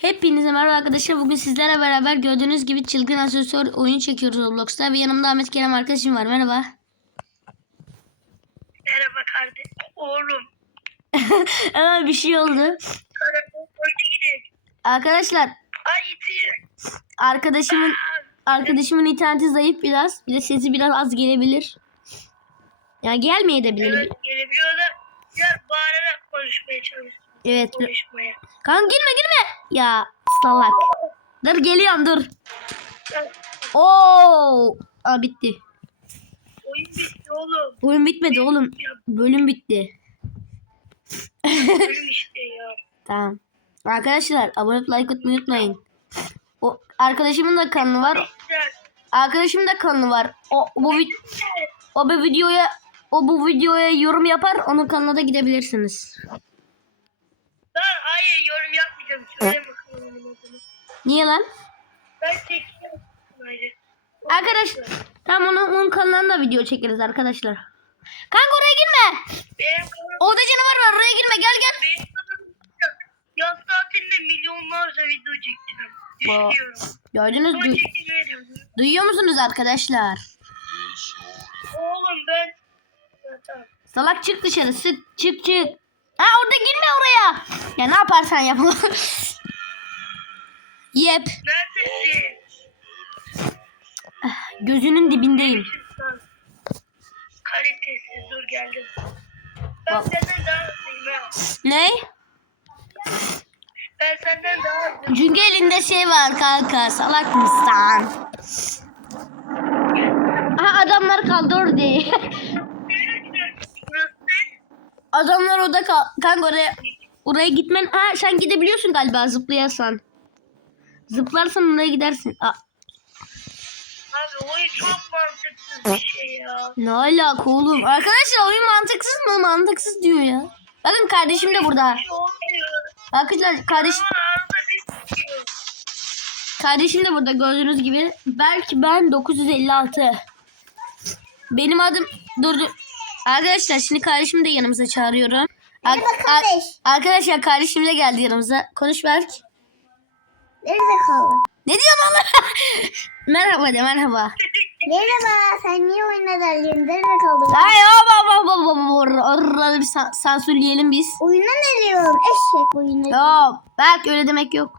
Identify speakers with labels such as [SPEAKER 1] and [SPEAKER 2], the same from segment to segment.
[SPEAKER 1] Hepinize merhaba arkadaşlar. Bugün sizlerle beraber gördüğünüz gibi çılgın asansör oyun çekiyoruz Roblox'ta. Ve yanımda Ahmet Kerem arkadaşım var. Merhaba.
[SPEAKER 2] Merhaba kardeş. Oğlum.
[SPEAKER 1] Ama bir şey oldu. Arkadaşlar
[SPEAKER 2] Ay
[SPEAKER 1] arkadaşımın arkadaşımın interneti zayıf biraz. Bir de sesi biraz az gelebilir. Ya gelmeye de bilir.
[SPEAKER 2] Evet gelebiliyor da biraz bağırarak konuşmaya çalışıyorum.
[SPEAKER 1] Evet.
[SPEAKER 2] Konuşmaya.
[SPEAKER 1] Kan girme girme. Ya salak. Dur geliyorum dur. Oo. Aa bitti.
[SPEAKER 2] oyun bitti oğlum.
[SPEAKER 1] Oyun bitmedi oğlum.
[SPEAKER 2] Ya
[SPEAKER 1] Bölüm bitti.
[SPEAKER 2] bölüm işte ya.
[SPEAKER 1] Tamam. Arkadaşlar abone olup like atmayı unutmayın. O arkadaşımın da kanalı var. Arkadaşımın da kanalı var. O bu o bu videoya o bu videoya yorum yapar. Onun kanalına da gidebilirsiniz.
[SPEAKER 2] Hayır yorum yapmayacağım. Söyle bakalım.
[SPEAKER 1] Niye lan?
[SPEAKER 2] Ben çekeceğim.
[SPEAKER 1] Arkadaş tamam onun, onun kanalına da video çekeriz arkadaşlar. Kanka oraya girme. Orada canavar var. Oraya girme. Gel gel.
[SPEAKER 2] yaz tatilinde milyonlarca video çekeceğim. Düşünüyorum.
[SPEAKER 1] Gördünüz
[SPEAKER 2] Ama
[SPEAKER 1] du- duyuyor musunuz arkadaşlar?
[SPEAKER 2] Oğlum ben...
[SPEAKER 1] Salak çık dışarı. Sık çık çık. Ha orada girme oraya. Ya ne yaparsan yap. Yep.
[SPEAKER 2] Neredesin?
[SPEAKER 1] Gözünün dibindeyim.
[SPEAKER 2] Kalitesiz dur geldim. Ben senden daha hızlıyım.
[SPEAKER 1] Ne?
[SPEAKER 2] Ben senden daha hızlıyım.
[SPEAKER 1] Çünkü elinde şey var kanka. Salak mısın? Aha adamlar kaldı orada. Adamlar orada kal. Kanka oraya oraya gitmen. Ha sen gidebiliyorsun galiba zıplayasan. Zıplarsan oraya gidersin. Aa,
[SPEAKER 2] Abi oyun çok mantıksız bir şey ya.
[SPEAKER 1] ne alaka oğlum? Arkadaşlar oyun mantıksız mı? Mantıksız diyor ya. Bakın kardeşim de burada. Arkadaşlar kardeş kardeşim de burada gördüğünüz gibi. Belki ben 956. Benim adım dur dur. Arkadaşlar şimdi kardeşimi de yanımıza çağırıyorum. Ar- ar- arkadaşlar kardeşim de geldi yanımıza. Konuş Berk.
[SPEAKER 3] Nerede kaldın?
[SPEAKER 1] Ne diyorsun oğlum? merhaba de merhaba.
[SPEAKER 3] Merhaba, sen niye oyuna daldın? Nerede kaldın?
[SPEAKER 1] Ay baba baba baba oraları bir san- sansürleyelim biz.
[SPEAKER 3] Oyuna ne diyorum? Eşek oyunu.
[SPEAKER 1] Ya Berk öyle demek yok.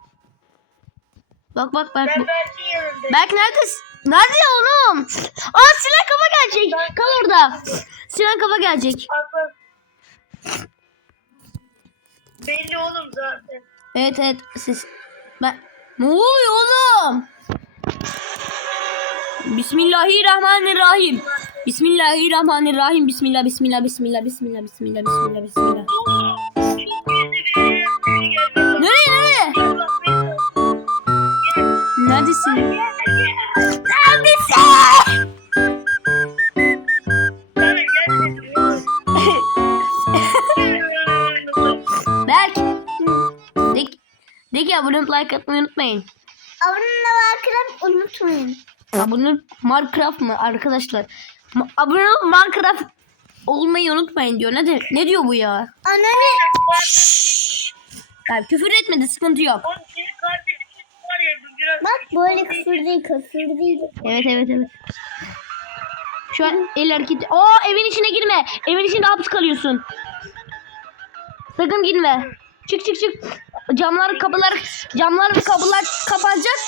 [SPEAKER 1] Bak bak Berk.
[SPEAKER 2] Ben Berk'in yanındayım.
[SPEAKER 1] Berk neredesin? Nerede oğlum? Aa Sinan kafa gelecek. Kal orada. Sinan kafa gelecek.
[SPEAKER 2] Belli oğlum zaten.
[SPEAKER 1] Evet evet siz. Ben... Ne oluyor oğlum? Bismillahirrahmanirrahim. Bismillahirrahmanirrahim. Bismillah bismillah bismillah bismillah bismillah bismillah bismillah. Nereye nereye? Neredesin? Ki abone olup like atmayı unutmayın.
[SPEAKER 3] Abone bakıp unutmayın.
[SPEAKER 1] Abone Minecraft mı arkadaşlar? Ma- abone olup Minecraft olmayı unutmayın diyor. Ne de, ne diyor bu ya?
[SPEAKER 3] Ananı
[SPEAKER 1] Ya küfür etmedi sıkıntı yok.
[SPEAKER 3] bak böyle küfür değil, küfür değil.
[SPEAKER 1] Evet evet evet. Şu an el hareketi. Oo evin içine girme. Evin içinde hapis kalıyorsun. Sakın girme. Çık çık çık. Camlar kapılar camlar ve kapılar kapanacak.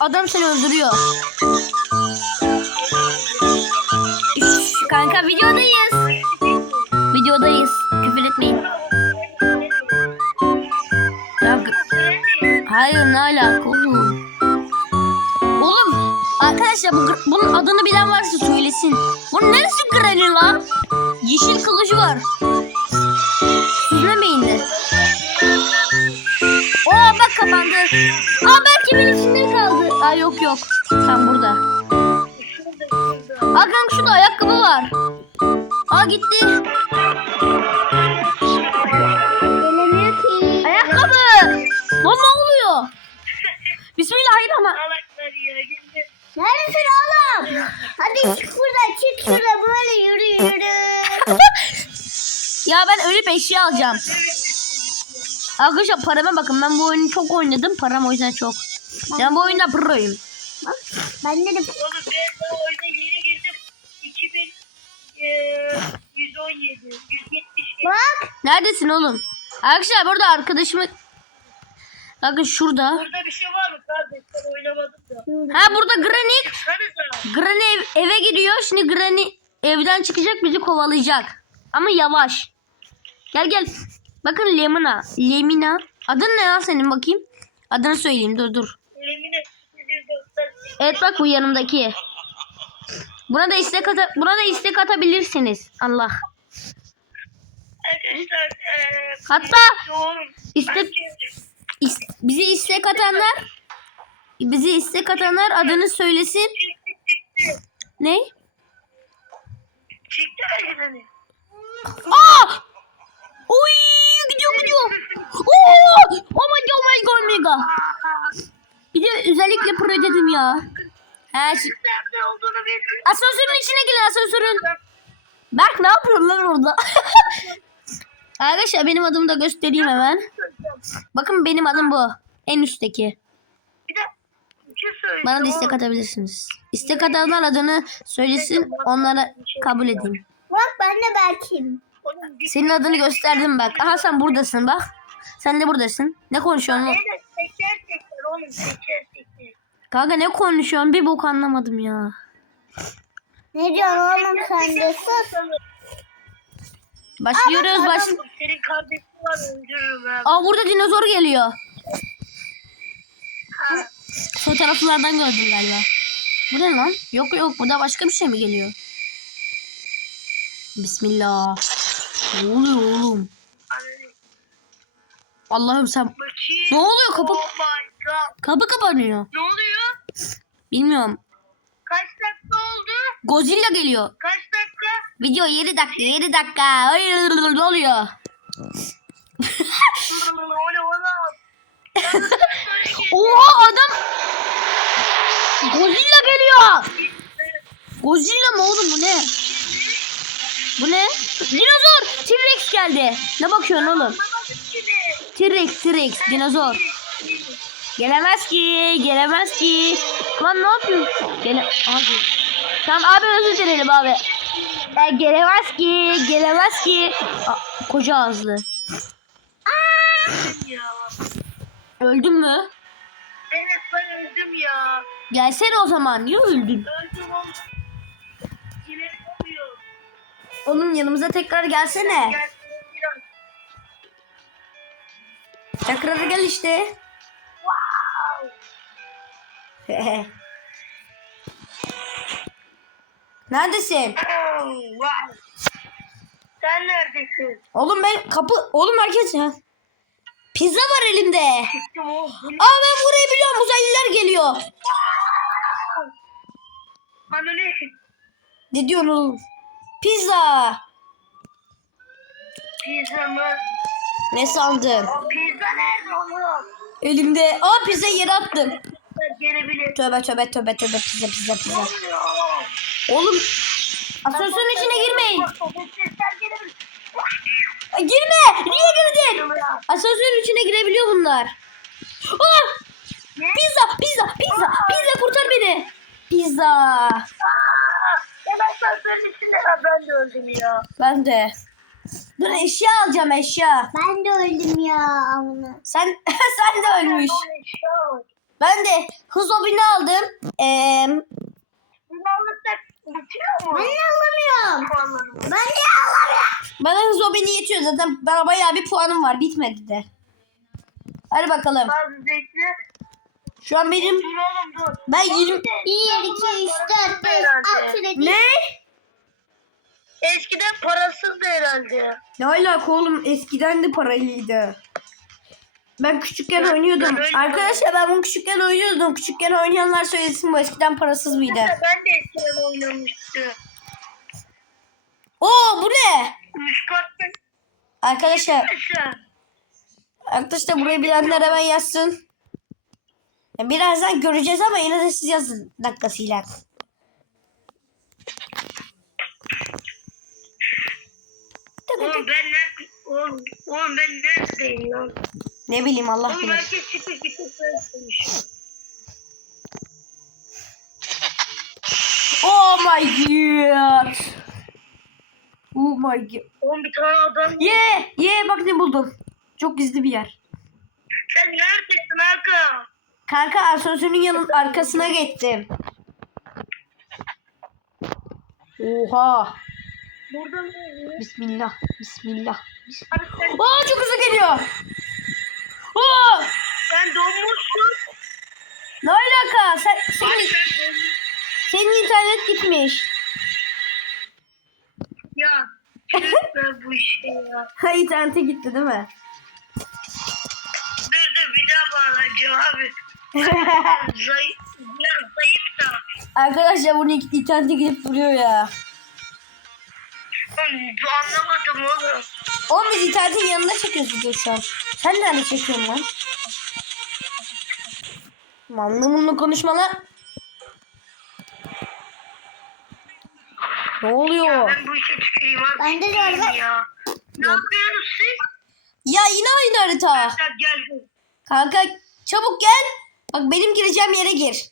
[SPEAKER 1] Adam seni öldürüyor. Kanka videodayız. Videodayız. Küfür etmeyin. G- hayır ne alaka oğlum? Oğlum arkadaşlar bu, bunun adını bilen varsa söylesin. Bunun neresi Granny lan? Yeşil kılıcı var. Aa belki benim içinde kaldı. Aa yok yok. Tam burada. Aa kanka şurada ayakkabı var. Aa gitti. Ayakkabı. Lan ne oluyor? Bismillahirrahmanirrahim.
[SPEAKER 3] Neredesin oğlum? Hadi çık buradan, çık şurada böyle yürü yürü.
[SPEAKER 1] ya ben ölüp eşya alacağım. Arkadaşlar parama bakın ben bu oyunu çok oynadım. Param o yüzden çok. Ben bu oyunda proyum.
[SPEAKER 3] Bak bende de
[SPEAKER 2] Oğlum ben daha oyuna yeni girdim. 2000 eee, 117, 170
[SPEAKER 3] bak.
[SPEAKER 1] Neredesin oğlum? Arkadaşlar burada arkadaşımı... Bakın şurada.
[SPEAKER 2] Burada bir şey var mı kardeş? Ben oynamadım da.
[SPEAKER 1] Ha burada Granny. Granny ev- eve gidiyor. Şimdi Granny evden çıkacak bizi kovalayacak. Ama yavaş. Gel gel. Bakın Lemina. Lemina. Adın ne ya senin bakayım? Adını söyleyeyim dur dur.
[SPEAKER 2] Göstersin.
[SPEAKER 1] Evet bak bu yanımdaki. Buna da istek ata buna da istek atabilirsiniz. Allah.
[SPEAKER 2] Arkadaşlar
[SPEAKER 1] Hatta istek is- bizi istek atanlar bizi istek atanlar adını söylesin. Ne?
[SPEAKER 2] Çıktı.
[SPEAKER 1] Aa! Gidiyor. Oh my god, oh my god, mega. Bir de özellikle pro dedim ya. He, şi-
[SPEAKER 2] Nerede olduğunu bilmiyorum.
[SPEAKER 1] asansörün içine gelin asansörün. Berk ne yapıyorsun lan orada? Arkadaşlar benim adımı da göstereyim hemen. Bakın benim adım bu. En üstteki.
[SPEAKER 2] Bir de bir şey.
[SPEAKER 1] Bana da istek atabilirsiniz. İstek atanlar adını söylesin onlara kabul edeyim.
[SPEAKER 3] Bak ben de Berk'im.
[SPEAKER 1] Senin adını gösterdim bak. Aha sen buradasın bak. Sen de buradasın. Ne konuşuyorsun? lan?
[SPEAKER 2] Evet teker teker oğlum teker teker.
[SPEAKER 1] Kanka ne konuşuyorsun? Bir bok anlamadım ya.
[SPEAKER 3] Ne diyorsun oğlum sen de sus.
[SPEAKER 1] Başlıyoruz baş.
[SPEAKER 2] Senin kardeşin var öldürürüm ben.
[SPEAKER 1] Aa burada dinozor geliyor.
[SPEAKER 2] Ha.
[SPEAKER 1] Fotoğraflardan gördüm galiba. Bu ne lan? Yok yok burada başka bir şey mi geliyor? Bismillah. Ne oluyor oğlum? Allah'ım sen...
[SPEAKER 2] bakayım.
[SPEAKER 1] Ne oluyor kapı?
[SPEAKER 2] Oh my god.
[SPEAKER 1] Kapı kapanıyor.
[SPEAKER 2] Ne oluyor?
[SPEAKER 1] Bilmiyorum.
[SPEAKER 2] Kaç dakika oldu?
[SPEAKER 1] Godzilla geliyor.
[SPEAKER 2] Kaç dakika?
[SPEAKER 1] Video 7 dakika 7 dakika. Ay, ne oluyor? Oha adam Godzilla geliyor. Godzilla mı oğlum bu ne? Bu ne? Dinozor. T-Rex geldi. Ne bakıyorsun oğlum? T-Rex, T-Rex, dinozor. Gelemez ki, gelemez ki. Lan ne yapıyorsun? Gele abi. Tamam abi özür dilerim abi. E, gelemez ki, gelemez ki. Aa, koca ağızlı. Öldün mü?
[SPEAKER 2] Evet ben öldüm ya.
[SPEAKER 1] Gelsene o zaman. Niye öldün?
[SPEAKER 2] Öldüm oğlum. Yine oluyor.
[SPEAKER 1] Oğlum yanımıza tekrar gelsene.
[SPEAKER 2] Gel
[SPEAKER 1] Tekrar gel işte.
[SPEAKER 2] Wow.
[SPEAKER 1] Neredesin?
[SPEAKER 2] Wow. Sen neredesin?
[SPEAKER 1] Oğlum ben kapı... Oğlum herkes ya. Pizza var elimde. Aa ben burayı biliyorum. Uzaylılar geliyor.
[SPEAKER 2] Anne ne?
[SPEAKER 1] Ne diyorsun oğlum? Pizza.
[SPEAKER 2] Pizza mı?
[SPEAKER 1] Ne sandın?
[SPEAKER 2] Pizza nerede oğlum?
[SPEAKER 1] Elimde. Aa pizza yere attım.
[SPEAKER 2] Ben gelebilir.
[SPEAKER 1] Tövbe tövbe tövbe tövbe pizza pizza pizza. Oğlum asansörün içine girmeyin. Girme. Niye girdin? Asansörün içine girebiliyor bunlar. Aa! Pizza pizza pizza pizza kurtar beni. Pizza.
[SPEAKER 2] Aa, Hemen sensörün içinde ben de öldüm ya.
[SPEAKER 1] Ben de. Dur eşya alacağım eşya.
[SPEAKER 3] Ben de öldüm ya amına.
[SPEAKER 1] Sen sen de ölmüş. Ben de hız obini aldım. Ee?
[SPEAKER 3] Ben de alamıyorum. Ben de alamıyorum.
[SPEAKER 1] bana hız obini yetiyor zaten. Bana bayağı bir puanım var. Bitmedi de. Hadi bakalım.
[SPEAKER 2] Bazı.
[SPEAKER 1] Şu an benim
[SPEAKER 2] Dur oğlum dur.
[SPEAKER 1] ben 20
[SPEAKER 3] 1, 2, 3, 4, 5, 6, 7.
[SPEAKER 1] ne?
[SPEAKER 2] Eskiden parasızdı herhalde.
[SPEAKER 1] Ne alaka oğlum eskiden de paralıydı. Ben küçükken oynuyordum.
[SPEAKER 2] ben öyle-
[SPEAKER 1] Arkadaşlar ben bunu küçükken oynuyordum. Küçükken oynayanlar söylesin bu eskiden parasız mıydı?
[SPEAKER 2] Mesela ben de eskiden oynamıştım.
[SPEAKER 1] Oo bu ne?
[SPEAKER 2] Üç katlı
[SPEAKER 1] Arkadaşlar
[SPEAKER 2] mesela.
[SPEAKER 1] Arkadaşlar burayı bilenler hemen yazsın. Ya Birazdan göreceğiz ama yine de siz yazın dakikasıyla.
[SPEAKER 2] Oğlum ben ne? Oğlum, oğlum ben neredeyim ya?
[SPEAKER 1] Ne bileyim Allah
[SPEAKER 2] Oğlum
[SPEAKER 1] bilir.
[SPEAKER 2] herkes çıkmış bir tek ben istemiş.
[SPEAKER 1] Oh my god. Oh my god.
[SPEAKER 2] Oğlum bir tane adam.
[SPEAKER 1] Ye ye bak ne buldum. Çok gizli bir yer.
[SPEAKER 2] Sen neredesin Hakan?
[SPEAKER 1] Kanka asansörün yanın arkasına gittim. Oha.
[SPEAKER 2] Burada mı?
[SPEAKER 1] Bismillah. Bismillah.
[SPEAKER 2] Sen,
[SPEAKER 1] Aa çok hızlı geliyor. Aa,
[SPEAKER 2] sen donmuşsun.
[SPEAKER 1] ne alaka? Sen, senin,
[SPEAKER 2] sen donmuşsun.
[SPEAKER 1] senin internet gitmiş.
[SPEAKER 2] Ya. Bu işe ya.
[SPEAKER 1] Ha internete gitti değil mi?
[SPEAKER 2] Dur dur bir daha bağlanacağım abi. Zayıf. Zayıf da.
[SPEAKER 1] Arkadaşlar bunun internete gidip duruyor ya.
[SPEAKER 2] Anlamadım oğlum.
[SPEAKER 1] Oğlum biz internetin yanında çekiyoruz video şu an. Sen nerede çekiyorsun lan? Manlı konuşma lan. Ne oluyor?
[SPEAKER 2] Ben bu işe tüküreyim abi.
[SPEAKER 3] Ben de gördüm.
[SPEAKER 2] ya. Ne yapıyorsunuz siz?
[SPEAKER 1] Ya yine aynı harita.
[SPEAKER 2] Sen geldin.
[SPEAKER 1] Kanka çabuk gel. Bak benim gireceğim yere gir.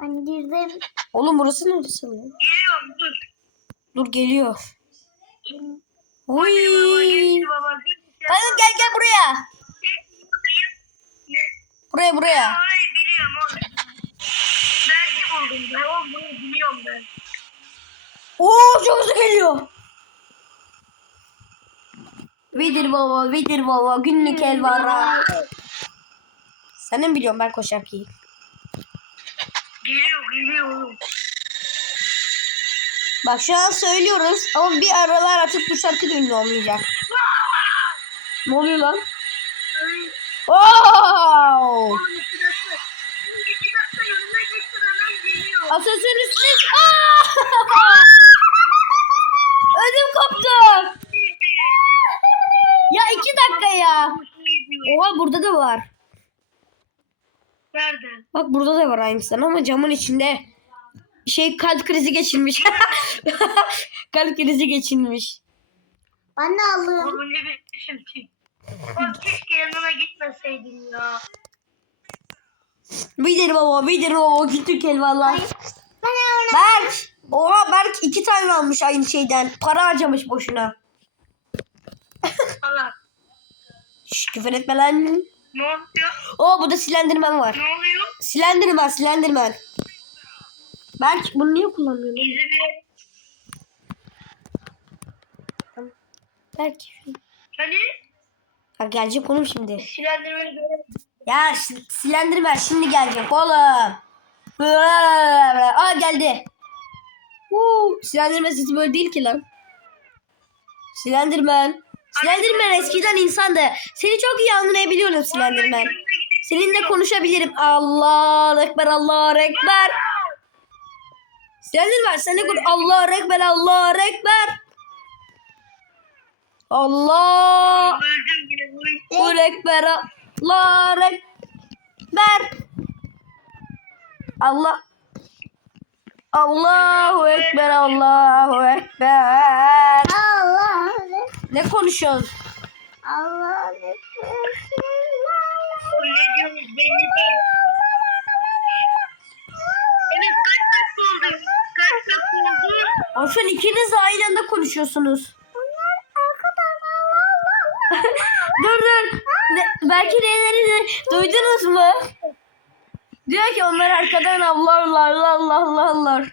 [SPEAKER 3] Ben girdim.
[SPEAKER 1] Oğlum burası neresi lan?
[SPEAKER 2] Geliyorum dur.
[SPEAKER 1] Dur geliyor. Oy. Kanka gel gel buraya. Buraya buraya.
[SPEAKER 2] Orayı biliyorum oğlum. Belki buldum ben. Oğlum bunu biliyorum ben.
[SPEAKER 1] Oo çok hızlı geliyor. Vidir baba, vidir baba, günlük el var. ha. Sen de mi biliyorsun ben koşarken?
[SPEAKER 2] Geliyor geliyor.
[SPEAKER 1] Bak şu an söylüyoruz ama bir aralar artık bu şarkı da ünlü olmayacak. Ne oluyor lan? Wow! Asansörün üstüne... Ödüm koptu. Ya iki dakika ya. Oha burada da var.
[SPEAKER 2] Nerede?
[SPEAKER 1] Bak burada da var aynısından ama camın içinde şey kalp krizi geçirmiş. kalp krizi geçirmiş.
[SPEAKER 3] Ben de alırım.
[SPEAKER 2] Oğlum ne biçim tip. Keşke yanına gitmeseydin ya.
[SPEAKER 1] Vidir baba, vidir baba, kütük el valla.
[SPEAKER 3] Ben de
[SPEAKER 1] Berk! Oha Berk iki tane almış aynı şeyden. Para harcamış boşuna.
[SPEAKER 2] Allah.
[SPEAKER 1] Şş, küfür etme lan.
[SPEAKER 2] Ne oluyor?
[SPEAKER 1] Oo burada silendirmen var.
[SPEAKER 2] Ne oluyor?
[SPEAKER 1] Silendirmen, silendirmen. Berk bunu niye kullanmıyorsun?
[SPEAKER 2] Gizli bir...
[SPEAKER 1] Berk.
[SPEAKER 2] Hani?
[SPEAKER 1] Ha, gelecek oğlum şimdi.
[SPEAKER 2] Silendirmeni.
[SPEAKER 1] Ya silendirmen şimdi gelecek oğlum. Aa geldi. Uuu silendirmen sesi böyle değil ki lan. Silendirmen. Silendirmen eskiden insandı. Seni çok iyi anlayabiliyorum silendirmen. Seninle konuşabilirim. Allah ekber Allah ekber. Silendirmen sen de konuş. Allah ekber Allah ekber. Allah
[SPEAKER 2] bu-
[SPEAKER 1] ekber Allah ekber. Allah Allahu ekber Allahu ekber.
[SPEAKER 3] Allah.
[SPEAKER 1] Ne konuşuyorsun?
[SPEAKER 3] Allah.
[SPEAKER 2] Oğlum Kaç dakika oldu?
[SPEAKER 1] O şu an ikiniz de aynı anda konuşuyorsunuz. dur dur. Ne, belki neleri duydunuz mu? Diyor ki onlar arkadan avlarlar Allah Allah Allah.
[SPEAKER 2] Ne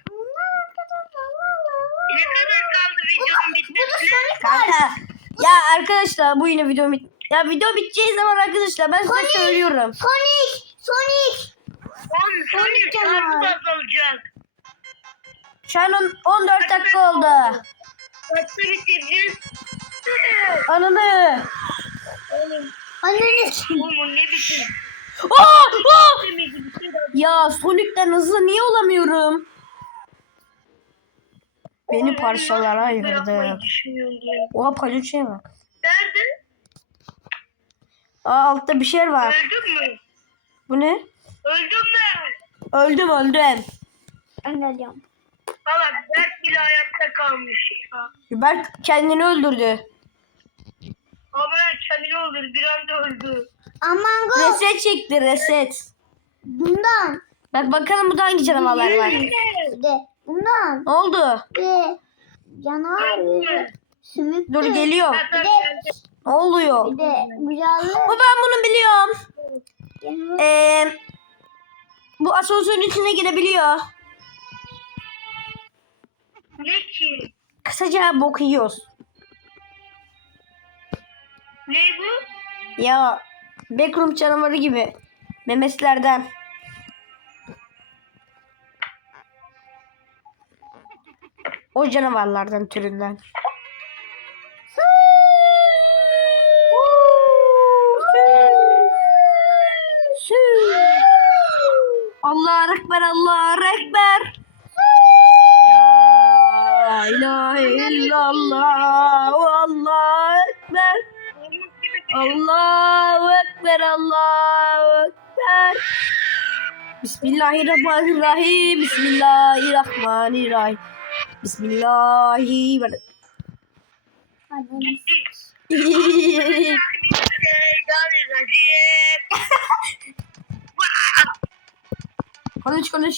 [SPEAKER 2] kadar kaldı videonun bitmesine?
[SPEAKER 1] Kanka. Ya arkadaşlar bu yine video bit. Ya video biteceği zaman arkadaşlar ben size söylüyorum.
[SPEAKER 3] Sonic. Sonic.
[SPEAKER 2] Oğlum Sonic
[SPEAKER 3] canavar.
[SPEAKER 2] karpuz azalacak.
[SPEAKER 1] Şu an on- 14 dakika oldu.
[SPEAKER 2] Kaçta bitireceğiz?
[SPEAKER 1] Ananı.
[SPEAKER 3] Ananı.
[SPEAKER 2] oğlum ne biçim?
[SPEAKER 1] Aa, aa!
[SPEAKER 2] Demedi bir daha.
[SPEAKER 1] Ya Sonic'ten hızlı niye olamıyorum? Beni parçalara ayırdı. Oha palyaçoya bak.
[SPEAKER 2] Nerede?
[SPEAKER 1] Aa altta bir şey var.
[SPEAKER 2] Öldün mü?
[SPEAKER 1] Bu ne?
[SPEAKER 2] Öldün mü?
[SPEAKER 1] Öldüm öldüm.
[SPEAKER 3] Ben.
[SPEAKER 2] Valla Berk bile hayatta kalmış ya.
[SPEAKER 1] Berk kendini öldürdü.
[SPEAKER 2] Ama kendini öldür bir anda öldü.
[SPEAKER 3] Aman go.
[SPEAKER 1] Reset çekti reset.
[SPEAKER 3] Bundan.
[SPEAKER 1] Bak bakalım burada hangi canavarlar var.
[SPEAKER 3] Bundan.
[SPEAKER 1] Ne oldu?
[SPEAKER 3] Bir de canavar yüzü. Sümüklü.
[SPEAKER 1] Dur geliyor.
[SPEAKER 3] Bir de,
[SPEAKER 1] Ne oluyor?
[SPEAKER 3] bir de bıçaklı.
[SPEAKER 1] Bu ben bunu biliyorum. Ee, bu asansörün içine girebiliyor.
[SPEAKER 2] Ne ki?
[SPEAKER 1] Kısaca bok yiyoruz.
[SPEAKER 2] Ne bu?
[SPEAKER 1] Ya backroom canavarı gibi. Memeslerden. O canavarlardan türünden. Allah Ekber, Allah Ekber. La ilahe illallah, Allah Ekber. Allahu Ekber, Allahu Ekber. Bismillahirrahmanirrahim, Bismillahirrahmanirrahim. Bismillahirrahmanirrahim. konuş konuş.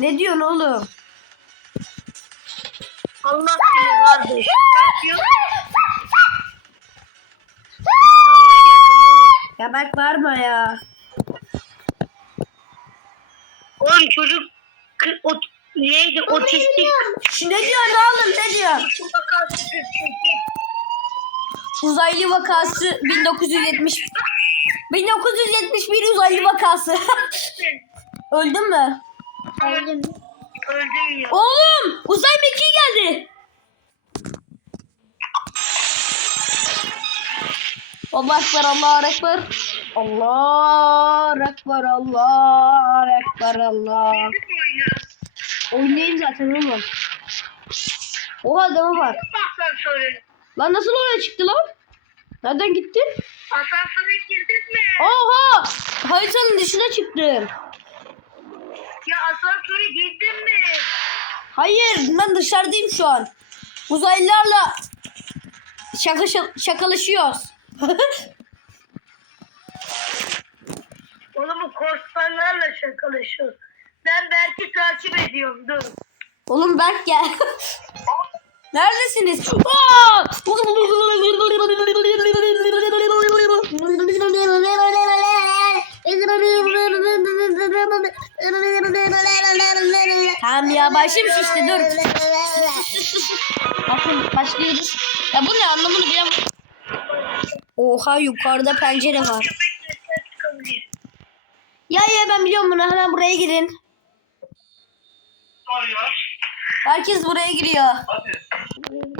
[SPEAKER 1] Ne diyorsun oğlum?
[SPEAKER 2] Allah seni vardır. Ne yapıyorsun?
[SPEAKER 1] Ya bak bağırma ya.
[SPEAKER 2] Oğlum çocuk kı- ot, neydi otistik.
[SPEAKER 1] Ne diyorsun oğlum ne diyorsun? Uzaylı vakası 1970 1971 uzaylı vakası. Öldün mü?
[SPEAKER 3] Öldüm.
[SPEAKER 2] Öldüm ya.
[SPEAKER 1] Oğlum uzay mekiği geldi. Allah ekber Allah ekber. Allah ekber Allah ekber Allah. Oynayayım zaten oğlum. Oha adama bak. Lan nasıl oraya çıktı lan? Nereden gittin?
[SPEAKER 2] Asansöre girdin mi?
[SPEAKER 1] Oha! Haritanın dışına çıktım.
[SPEAKER 2] Asansöre girdin mi?
[SPEAKER 1] Hayır ben dışarıdayım şu an. Uzaylılarla şaka şakalaşıyoruz.
[SPEAKER 2] Oğlum bu korsanlarla şakalaşıyor. Ben Berk'i takip ediyorum dur.
[SPEAKER 1] Oğlum Berk gel. Neredesiniz? Aa! Tamam ya başım şişti dur. Bakın başlıyoruz. Ya bu ne anlamını bilemem. Oha yukarıda pencere var. Ya ya ben biliyorum bunu hemen buraya girin. Herkes buraya giriyor.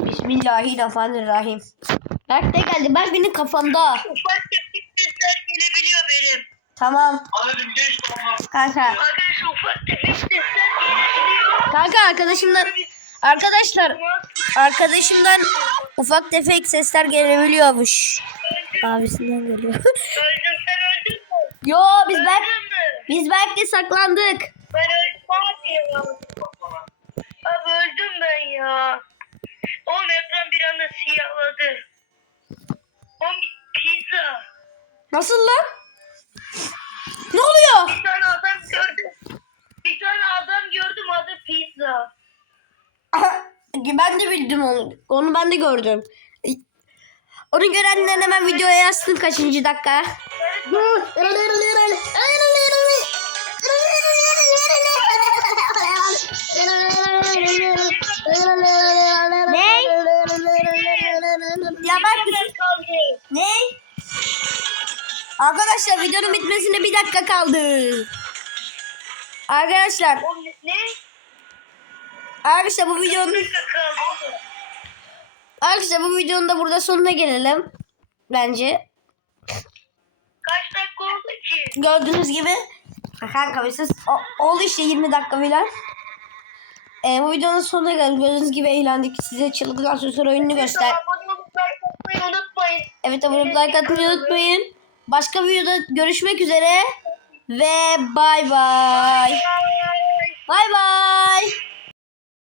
[SPEAKER 1] Bismillahirrahmanirrahim. Berk de geldi. Berk benim kafamda.
[SPEAKER 2] Ufak sesler gelebiliyor benim.
[SPEAKER 1] Tamam. Kanka.
[SPEAKER 2] Arkadaşlar ufak tefek sesler gelebiliyor.
[SPEAKER 1] Kanka arkadaşımdan arkadaşlar arkadaşımdan ufak tefek sesler gelebiliyormuş. Abisinden geliyor.
[SPEAKER 2] Öldüm sen öldün mü?
[SPEAKER 1] Yo biz
[SPEAKER 2] Öldün mü?
[SPEAKER 1] biz Berk'le saklandık.
[SPEAKER 2] Ben öldüm abi ya. Abi öldüm ben ya. Oğlum ekran bir anda siyahladı. Oğlum pizza.
[SPEAKER 1] Nasıl lan? Ne oluyor?
[SPEAKER 2] Bir tane adam gördüm. Bir tane adam gördüm adı pizza.
[SPEAKER 1] ben de bildim onu. Onu ben de gördüm. Onu görenler hemen videoya yazsın kaçıncı dakika. Arkadaşlar videonun bitmesine bir dakika kaldı. Arkadaşlar,
[SPEAKER 2] ne?
[SPEAKER 1] arkadaşlar bu videonun
[SPEAKER 2] Bir
[SPEAKER 1] arkadaşlar bu videonun da burada sonuna gelelim. Bence.
[SPEAKER 2] Kaç dakika oldu ki?
[SPEAKER 1] Gördüğünüz gibi kanka siz- o- oldu işte 20 dakika falan. Ee, bu videonun sonuna geldik. Gördüğünüz gibi eğlendik. Size çılgın asansör oyununu göster.
[SPEAKER 2] Abone atmayı unutmayın.
[SPEAKER 1] Evet abone atmayı unutmayın. Başka bir videoda görüşmek üzere. Ve bay bay. Bay bay.